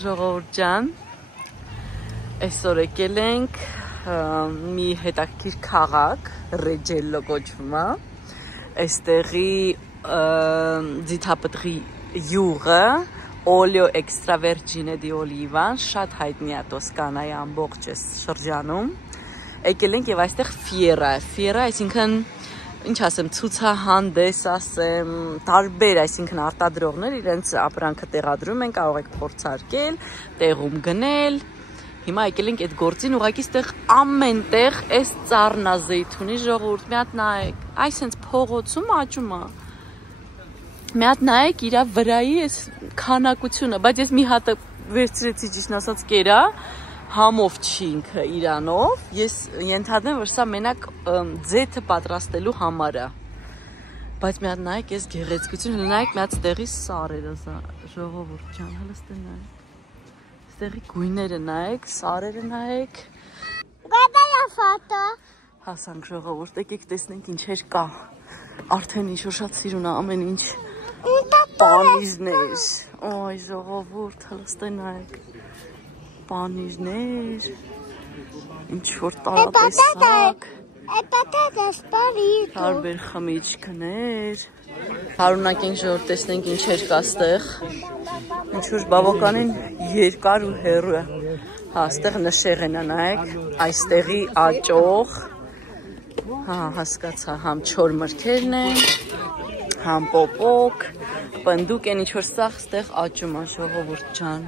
ժողովուրդ ջան, այսօր եկել ենք մի հետաքրքիր քաղաք, Ռեջելլո կոչվում է, այստեղի ձիթապտղի յուղը, Olio extravergine di oliva, շատ հայտնի է Տոսկանայի ամբողջ շրջանում, եկել ենք եւ այստեղ ֆիերա, այսինքն ինչ ասեմ, ցուցահանդես ասեմ, տարբեր, այսինքն արտադրողներ իրենց ապրանքը տեղադրում են, կարող եք փորձարկել, տեղում գնել։ Հիմա եկել ենք այդ գործին, ուղղակի այստեղ ամենտեղ այս ծառնազեյթունի ժողովուրդ, մի հատ նայեք, այս հենց փողոցում աճում է։ Մի հատ նայեք իր վրայի այս քանակությունը, բայց ես մի հատը վերցրեցի ճիշտ ասած կերա, համով չի ինքը իրանով, ես ենթադրեմ, որ սա մենակ ձեթը պատրաստելու համար է, բայց մի հատ նայեք ես գեղեցկություն, նայեք մի հատ ստեղի սարերը, ժողովուրդ ջան, հələ ստե նայեք, ստեղի գույները նայեք, սարերը նայեք, հասանք ժողովուրդ, եկեք տեսնենք ինչեր կա, արդեն ինչ-որ շատ սիրուն է ամեն ինչ, պանիզներ, օй ժողովուրդ, հələ ստե նայեք, պանիրներ, ինչ-որ տարատեսակ, տարբեր խմիչքներ, հարունակենք ժողովուրդ, տեսնենք ինչեր կա ստեղ, ինչ-որ բավականին երկար ու հեռու է, հա, ստեղ նշեղեն է նայեք, այստեղի աճող, հա, հասկացա, համ չոր մրգերն են, համ պոպոկ, պնդուկ են ինչ-որ սաղ ստեղ աճում է ժողովուրդ ջան։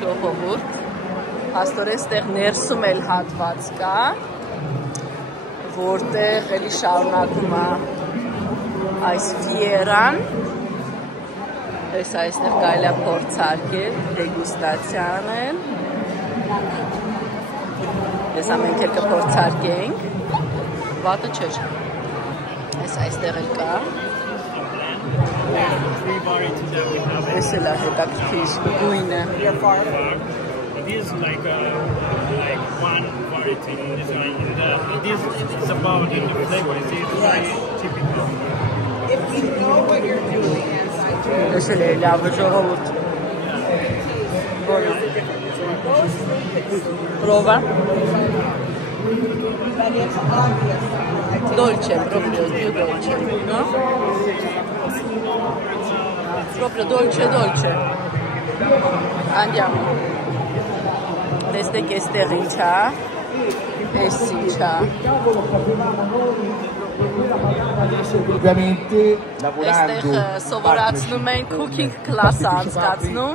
Ժողովուրդ, հաստորեն ստեղ ներսում էլ հատված կա, որտեղ էլի շարունակում է այս ֆիերան, ես այստեղ կարելի է փորձարկել, դեգուստացիա անել, ես ամենք էլ կփորձարկենք, վատը չէր, ես այստեղ էլ կա, ես էլ է հետաքրքիր գույնը, This is like one variety in design, and this is about in the flavor. It is very typical. If you know what you're doing, as I do. ես էլ է լավը ժողովուրդ, Prova. But it's obvious. Dolce, proprio più dolce, no? Proprio dolce. Andiamo. Տեսնեք այստեղ ինչ է, այս ինչ է։ Այստեղ սովորացնում են cooking class անցկացնում։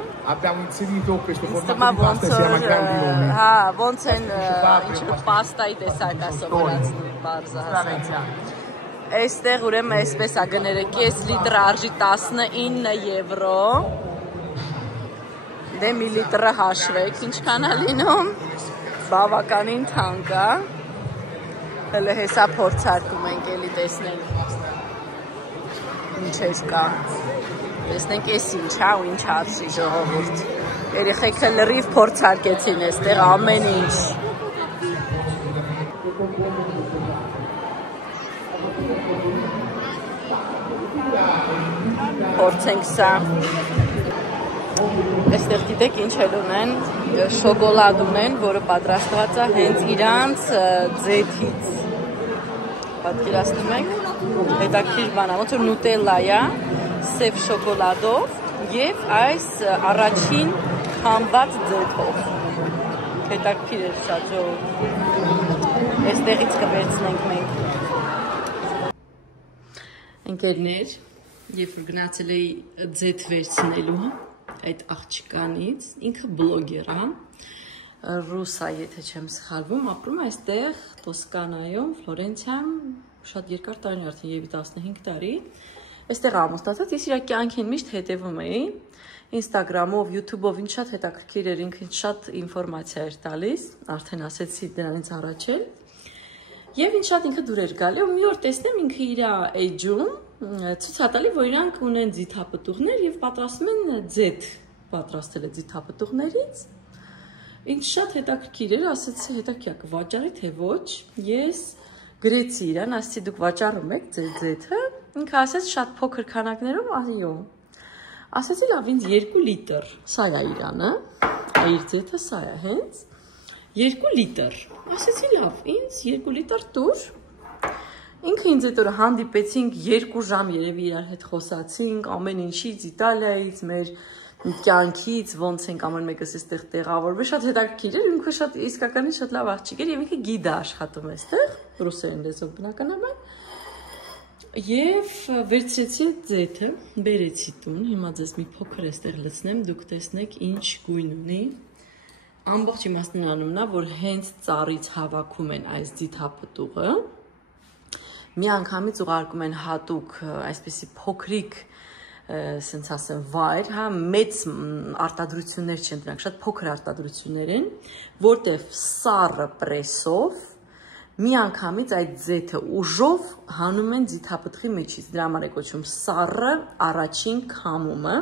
Ոնց են պաստայի տեսակ է սովորացնում բարձրահասակության։ Այստեղ ուրեմն այսպես է գները կես լիտր արժի 19 եվրո։ Դե մի լիտրը հաշվեք, ինչքան է լինում, բավականին թանկ է, հələ հեսա փորձարկում ենք էլի տեսնել, ինչեր կա, տեսնենք ես ինչ է ու ինչ արժի ժողովուրդ, երեխեքը լրիվ փորձարկեցին էստեղ ամեն ինչ, փորձենք սա, Այստեղ գիտեք ինչ էլ ունեն, շոկոլադ ունեն, որը պատրաստված է հենց իրանց ձեթից, պատկերացնում եք, հետաքրքիր բան է, ոնց որ նուտելլա է, սև շոկոլադով և այս առաջին քամված ձեթով, հետաքրքիր էր շատ ժողովուրդ, այստեղից կվերցնենք մենք։ Ընկերներ, երբ որ գնացել էի ձեթ վերցնելու, այդ աղջկանից, ինքը բլոգեր է, ռուս է, եթե չեմ սխալվում, ապրում է այստեղ Տոսկանայում, Ֆլորենցիայում, շատ երկար տարին արդեն եւի 15 տարի, այստեղ ամուսնացած, ես իր կյանքին միշտ հետևում էի, Instagram-ով, YouTube-ով ինչ շատ հետաքրքիր էր, ինքը շատ ինֆորմացիա էր տալիս, արդեն ասեցի դրանից առաջ էլ, եւ ինչ շատ ինքը դուր էր գալի, ու մի օր տեսնեմ ինքը իր էջում ցույց է տալի, որ իրանք ունեն ձիթապտուղներ եւ պատրաստում են ձեթ, պատրաստել է ձիթապտուղներից։ Ինձ շատ հետաքրքիր էր, ասեցի հետաքրքիր կվաճառի թե ոչ։ Ես գրեցի իրան, ասեցի դուք վաճառում եք ձեր ձեթը, ինքը ասեց շատ փոքր քանակներով, այո։ Ասեցի լավ, ինձ 2 լիտր, սա է իրանը, իր ձեթը սա է հենց, 2 լիտր, ասեցի լավ, ինձ 2 լիտր տուր, ինքը ինձ այդ օրը հանդիպեցինք 2 ժամ երևի իրար հետ խոսացինք, ամեն ինչից, Իտալիայից, մեր կյանքից, ոնց ենք ամեն մեկս այստեղ տեղավորվել, շատ հետաքրքիր էր, ինքը շատ իսկականից շատ լավ աղջիկ էր եւ ինքը գիդ է աշխատում այստեղ, ռուսերեն լեզվով բնականաբար։ Եվ վերցրեցի ձեթը, բերեցի տուն, հիմա ձեզ մի փոքր այստեղ լցնեմ, դուք տեսնեք ինչ գույն ունի։ Ամբողջ իմաստն անում նա, որ հենց ծառից հավաքում են այս ձիթապտուղը։ Մի անգամից ուղարկում են հատուկ այսպեսի փոքրիկ, ասենց ասեմ, վայր, հա, մեծ արտադրություններ չեն, դրանք շատ փոքր արտադրություններ են, որտեղ սառը պրեսով մի անգամից այդ ձեթը ուժով հանում են ձիթապտղի մեջից, դրա համար է կոչվում սառը առաջին քամումը,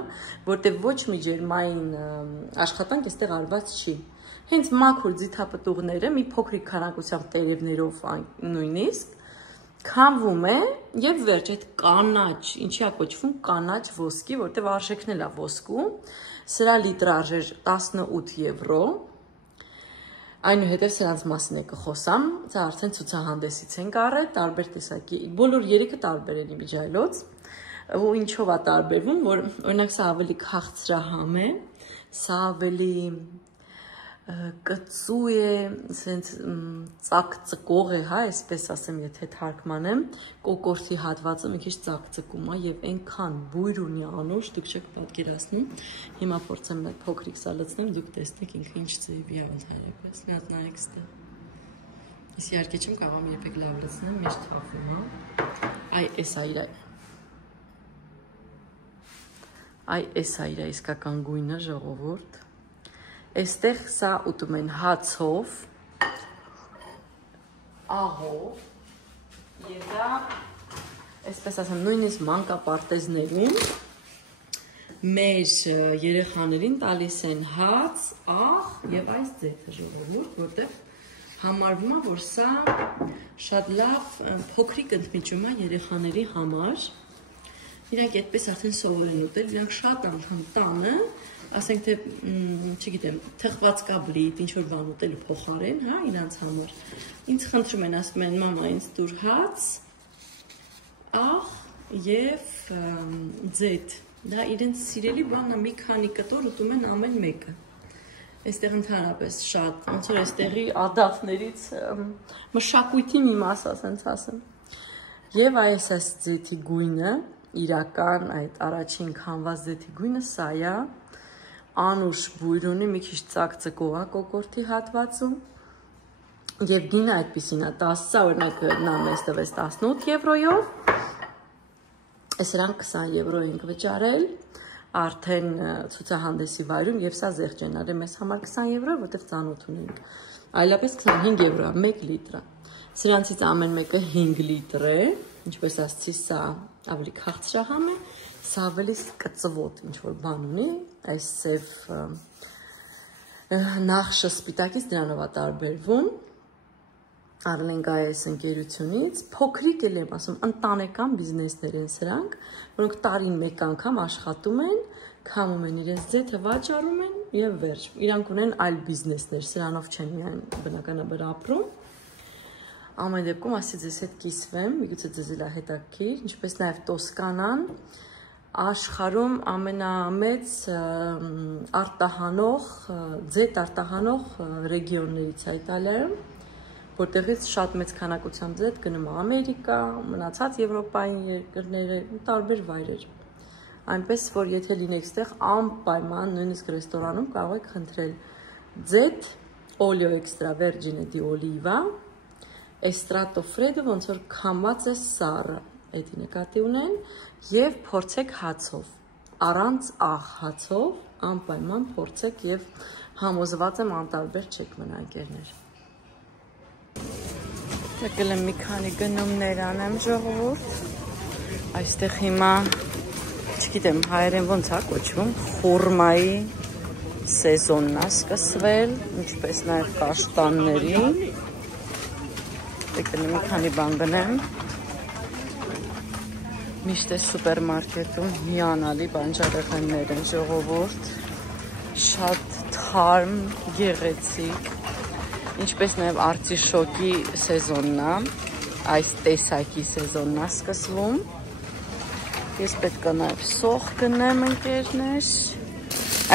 որտեղ ոչ մի ջերմային աշխատանք այստեղ արված չի։ Հենց մաքուր ձիթապտուղները մի փոքրիկ քանակությամբ տերևներով նույնիսկ քամվում է եւ վերջ այդ կանաչ, ինչի է կոչվում կանաչ ոսկի, որտեղ արժեքն էլ է ոսկու, սրա լիտրաժ 18 եվրո։ Այնուհետև սրանց մասին է կխոսամ, սա արդեն ցուցահանդեսից ենք առել, տարբեր տեսակի, բոլոր 3-ը տարբեր են իմիջայլոց, ու ինչով է տարբերվում, որ օրինակ սա ավելի քաղցրահամ է, սա ավելի կծու է, սենց ծակծկող է, հա, այսպես ասեմ, եթե թարգմանեմ, կոկորդի հատվածը մի քիչ ծակծկում է եւ այնքան բույր ունի անուշ, դուք չեք պատկերացնում։ Հիմա փորձեմ այդ փոքրիկ սա լցնեմ, դուք տեսնեք ինքը ինչ ձևի է ընդհանրապես։ Նայեք ստե։ Ես իհարկե չեմ կարող երբեք լավ լցնեմ, մեջ թափում, հա։ Այ էսա իր։ Այ էսա իր իսկական գույնը, ժողովուրդ։ Այստեղ սա ուտում են հացով, աղով, եւ դա, այսպես ասեմ, նույնիսկ մանկապարտեզներում մեր երեխաներին տալիս են հաց, աղ եւ այս ձեթը, ժողովուրդ, որտեղ համարվում է, որ սա շատ լավ փոքրիկ ընդմիջում է երեխաների համար։ Իրանք այդպես արդեն սովոր են ուտել, իրանք շատ անգամ տանը, ասենք թե, չգիտեմ, թխվածքաբլիթ, ինչ-որ բան ուտելու փոխարեն, հա, իրանց համար։ Ինձ խնդրում են, ասում են, մամա, ինձ տուր հաց, աղ եւ ձեթ։ Դա իրենց սիրելի բանն է, մի քանի կտոր ուտում են ամեն մեկը։ Այստեղ ընդհանրապես շատ, ոնց որ այստեղի ադատներից մշակույթի մի մաս, ասենց ասեմ։ Եվ այս ձեթի գույնը, իրական այդ առաջին քամված ձեթի գույնը սա է, անուշ բույր ունի, մի քիչ ծակծկող է կոկորդի հատվածում եւ գինը այդպեսին է 10, օրինակ նա մեզ տվեց 18 եվրոյով, այսրանք 20 եվրո ենք վճարել, արդեն ցուցահանդեսի վայրում եւ սա զեղչենար է մեզ համար 20 եվրո, որտեղ ծանոթ ունենք, այլապես 25 եվրո է 1 լիտր։ Սրանցից ամեն մեկը 5 լիտր է, ինչպես ասացի, սա ավելի քաղցրահամ է, սա ավելի կծվոտ ինչ-որ բան ունի, այս սև նախշը սպիտակից դրանով է տարբերվում, առել ենք այս ընկերությունից, փոքրիկ էլ եմ ասում, ընտանեկան բիզնեսներ են սրանք, որոնք տարին մեկ անգամ աշխատում են, քամում են իրենց ձեթը, վաճառում են եւ վերջ, իրանք ունեն այլ բիզնեսներ, սրանով չեն միայն բնականաբար ապրում։ Ամեն դեպքում ասի ձեզ հետ կիսվեմ, միգուցե ձեզ էլ հետաքրքիր, ինչպես նաև Տոսկանան աշխարհում ամենամեծ արտահանող, ձեթ արտահանող ռեգիոններից է Իտալիայում, որտեղից շատ մեծ քանակությամբ ձեթ գնում է Ամերիկա, մնացած Եվրոպային երկրներ, տարբեր վայրեր։ Այնպես որ եթե լինեք ստեղ անպայման նույնիսկ ռեստորանում կարող եք խնդրել ձեթ olio extravergine di oliva Estrato freddo ոնց որ քամված է սառը, էդի նկատի ունեն, եւ փորձեք հացով, առանց աղ հացով, անպայման փորձեք եւ համոզված եմ անտարբեր չեք մնա ընկերներ։ Եկել եմ մի քանի գնումներ անեմ ժողովուրդ, այստեղ հիմա, չգիտեմ հայերեն ոնց է կոչվում, խուրմայի սեզոնն է սկսվել, ինչպես նաեւ կաշտանների Եկել մի քանի բան գնեմ, Միշտ է սուպերմարկետում հիանալի բանջարեղեններ են ժողովուրդ, շատ թարմ, գեղեցիկ, ինչպես նաև արտիշոկի սեզոնն է, այս տեսակի սեզոնն է սկսվում։ Ես պետք է նաև սող գնեմ ընկերներ,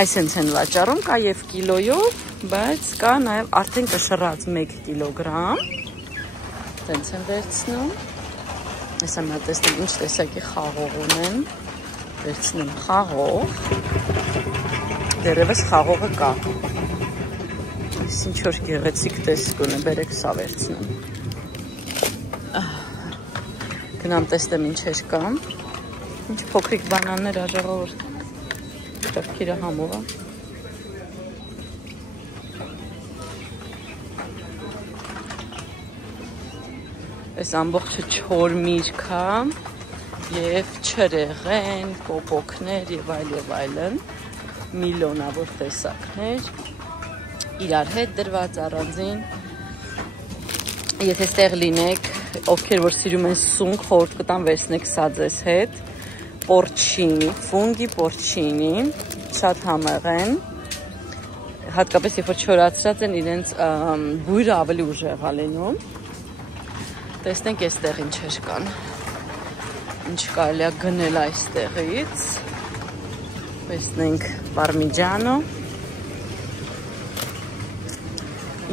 այսենց են վաճառում, կա և կիլոյով, բայց կա նաև արդեն կշռած 1 կիլոգրամ, տենց են վերցնում, ես եմ տեսնում ինչ տեսակի խաղող ունեն, վերցնեմ խաղող, դերևս խաղողը կա, ես ինչ-որ գեղեցիկ տեսք ունե, բերեք սա վերցնեմ, գնամ տեսնեմ ինչեր կան, ինչ փոքրիկ բանաններ աժողովուրդ, ճրկիրը համով է, այս ամբողջը չոր միրգ է և չրեղեն, կոպոքներ և այլն, միլիոնավոր տեսակներ, իրար հետ դրված առանձին, եթե ստեղ լինեք, ովքեր որ սիրում են սունկ, խորհուրդ կտամ վերցնեք սա ձեզ հետ, պորչինի, ֆունգի պորչինի, շատ համեղ են, հատկապես երբ որ չորացրած են, իրենց բույրը ավելի ուժեղ է լինում, տեսնենք այստեղ ինչեր կան, ինչ կարելի է գնել այստեղից, տեսնենք պարմիջանո,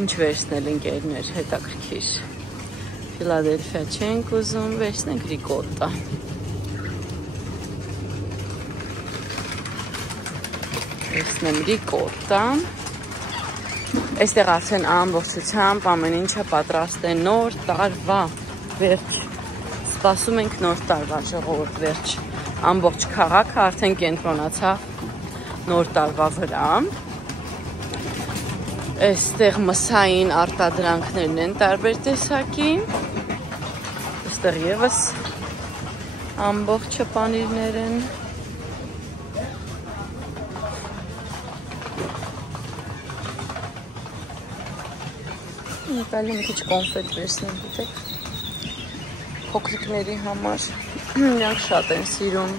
ինչ վերցնել ընկերներ, հետաքրքիր, Ֆիլադելֆիա չենք ուզում, վերցնենք ռիկոտա, վերցնեմ ռիկոտա, այստեղ արդեն ամբողջությամբ ամեն ինչը պատրաստ է նոր տարվա վերջ, սպասում ենք նոր տարվա ժողովուրդ վերջ, ամբողջ քաղաքը արդեն կենտրոնացավ նոր տարվա վրա, այստեղ մսային արտադրանքներն են տարբեր տեսակի, այստեղ ևս ամբողջը պանիրներ են, Կարելի մի քիչ կոնֆետ վերցնեմ, գիտեք, փոքրիկների համար, նրանք շատ են սիրում։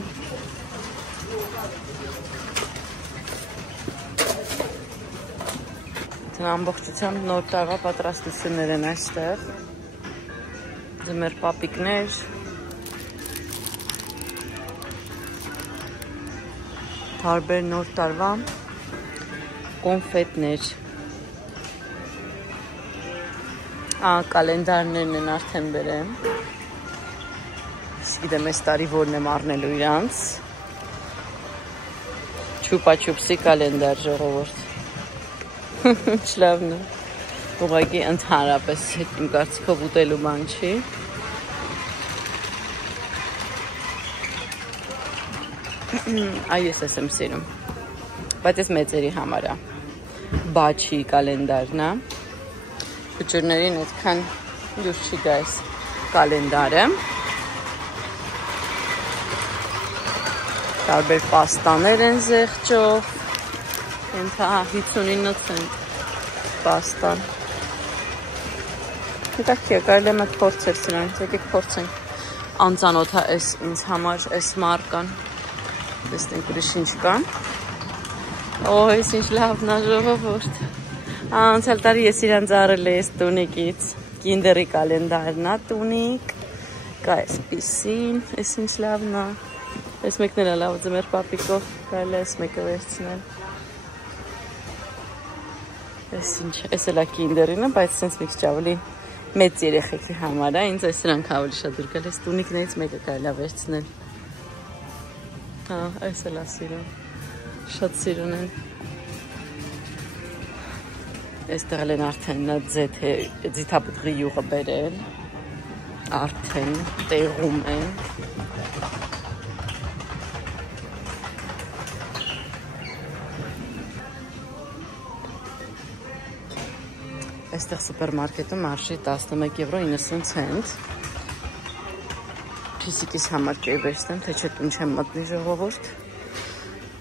Ամբողջությամբ նոր տարվա պատրաստություններ են այստեղ, ձմեռ պապիկներ, տարբեր նոր տարվա կոնֆետներ, կալենդարներն են արդեն բերեմ, չգիտեմ այս տարի որն եմ առնելու իրանց, չուպա-չուպսի կալենդար ժողովուրդ, չլավն է, ուղղակի ընդհանրապես իմ կարծիքով ուտելու բան չի, այս եմ սիրում, բայց ես մեծերի համար է, բաչի կալենդարն է, Փուչուրներին այդքան դուր չի գա այս կալենդարը, տարբեր պաստաներ են զեղչով, 59 ցենտ պաստան, հետաքրքիր կարելի է մեկ փորձել սրանց, եկեք փորձենք, անծանոթ է այս ինձ համար այս մարկան, տեսնենք ուրիշ ինչ կա, այս ինչ լավն է ժողովուրդ, անցյալ տարի ես իրան ծառել ես տունիկից, կինդերի կալենդարն է տունիկ, կա այսպիսին, այս ինչ լավն է, այս մեկն էլ է լավ ձմեռ պապիկով, կարելի է այս մեկը վերցնել, այս ինչ, այս էլ է կինդերինը, բայց սենց մի քիչ ավելի մեծ երեխեքի համար է, ինձ այս սրանք ավելի շատ դուր գալ, այս տունիկներից մեկը կարելի է վերցնել, այս էլ է սիրում, շատ սիրուն են, Այստեղ են արդեն ձիթապտղի յուղը բերել, արդեն տեղում են, Այստեղ սուպերմարկետում արժի 11 եվրո 90 ցենտ, փիսիկիս համար կեի վերցնեմ, թե չէ տուն չեմ մտնի ժողովուրդ,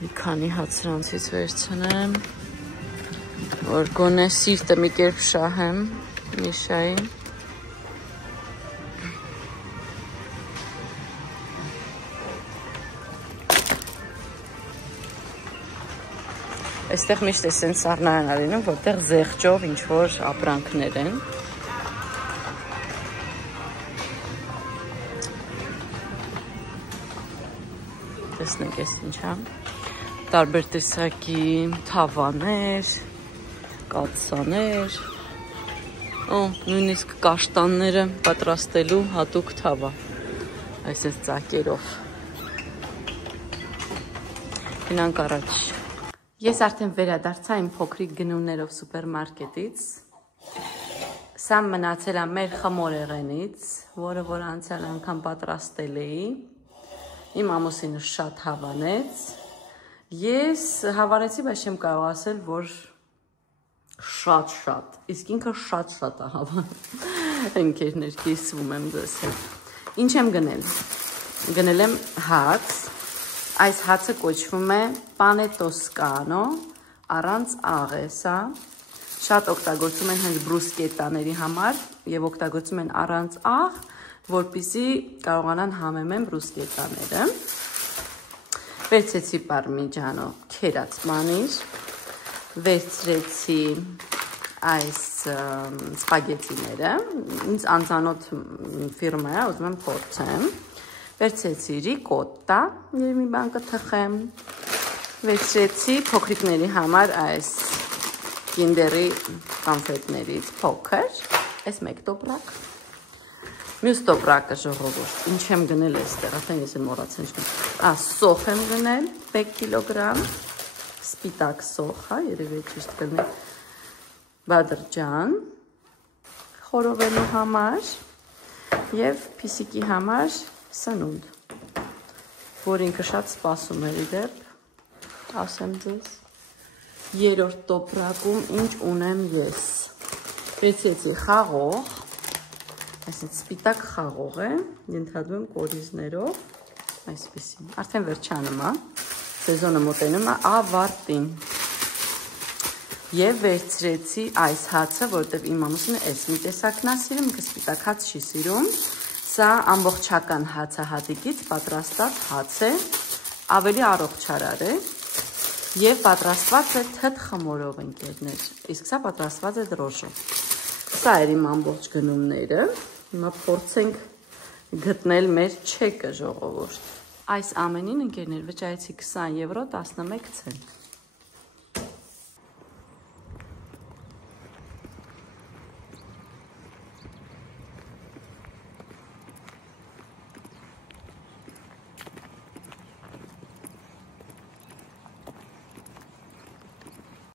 մի քանի հատ սրանցից վերցնեմ, որ գոնե սիրտը մի կերպ շահեմ Միշային։ Այստեղ միշտ է սենց սառնայան արինում, որտեղ զեղչով ինչ-որ ապրանքներ են։ Տեսնենք ես ինչ հա։ Տարբեր տեսակի թավաներ, կաթսաներ, նույնիսկ կաշտանները պատրաստելու հատուկ թավա, այսպես ծակերով։ Գնանք առաջ։ Ես արդեն վերադարձա իմ փոքրիկ գնումներով սուպերմարկետից։ Սա մնացել է մեր խմորեղենից, որը որ անցյալ անգամ պատրաստել էի։ Իմ ամուսինը շատ հավանեց։ Ես հավանեցի, բայց չեմ կարող ասել, որ շատ, իսկ ինքը շատ է հավան։ Ընկերներ, կիսվում եմ ձեզ հետ։ Ինչ եմ գնել։ Գնել եմ հաց, այս հացը կոչվում է Pane Toscano, առանց աղ է սա, շատ օգտագործում են հենց բրուսկետաների համար և օգտագործում են առանց աղ, որպեսզի կարողանան համեմեն բրուսկետաները։ Վերցրեցի պարմիջանո քերած մանիր, վերցրեցի այս սպագետիները, ինձ անծանոթ ֆիրմա է, ուզում եմ փորձեմ, վերցրեցի ռիկոտտա, և մի բան կթխեմ, վերցրեցի փոքրիկների համար այս կինդերի կոնֆետներից փոքր, այս մեկ տոպրակ, մյուս տոպրակը ժողովուրդ, ինչ եմ գնել այստեղ, արդեն ես եմ մոռացել ինչ գնել, սոխ եմ գնել, 1 կիլոգրամ, սպիտակ սոխ, հա, երևի ճիշտ գնել, բադրջան, խորովելու համար և փիսիկի համար սնունդ, որ ինքը շատ սպասում էր իդեպ, ասեմ ձեզ, երրորդ տոպրակում ինչ ունեմ ես, վերցրեցի խաղող, այսինքն սպիտակ խաղող է, ենթադրում կորիզներով, այսպեսին, արդեն վերջանում է, սեզոնը մոտենում է ավարտին, և վերցրեցի այս հացը, որտև իմ ամուսինը այս մի տեսակն է սիրում, ինքը սպիտակ հաց չի սիրում, սա ամբողջական հացահատիկից պատրաստած հաց է, ավելի առողջարար է, և պատրաստված է թթ խմորով ընկերներ, իսկ սա պատրաստված է դրոշով, սա էր իմ ամբողջ գնումները, հիմա փորձենք գտնել մեր չեկը ժողովուրդ։ Այս ամենին ընկերներ վճարեցի 20 եվրո 11 ցենտ։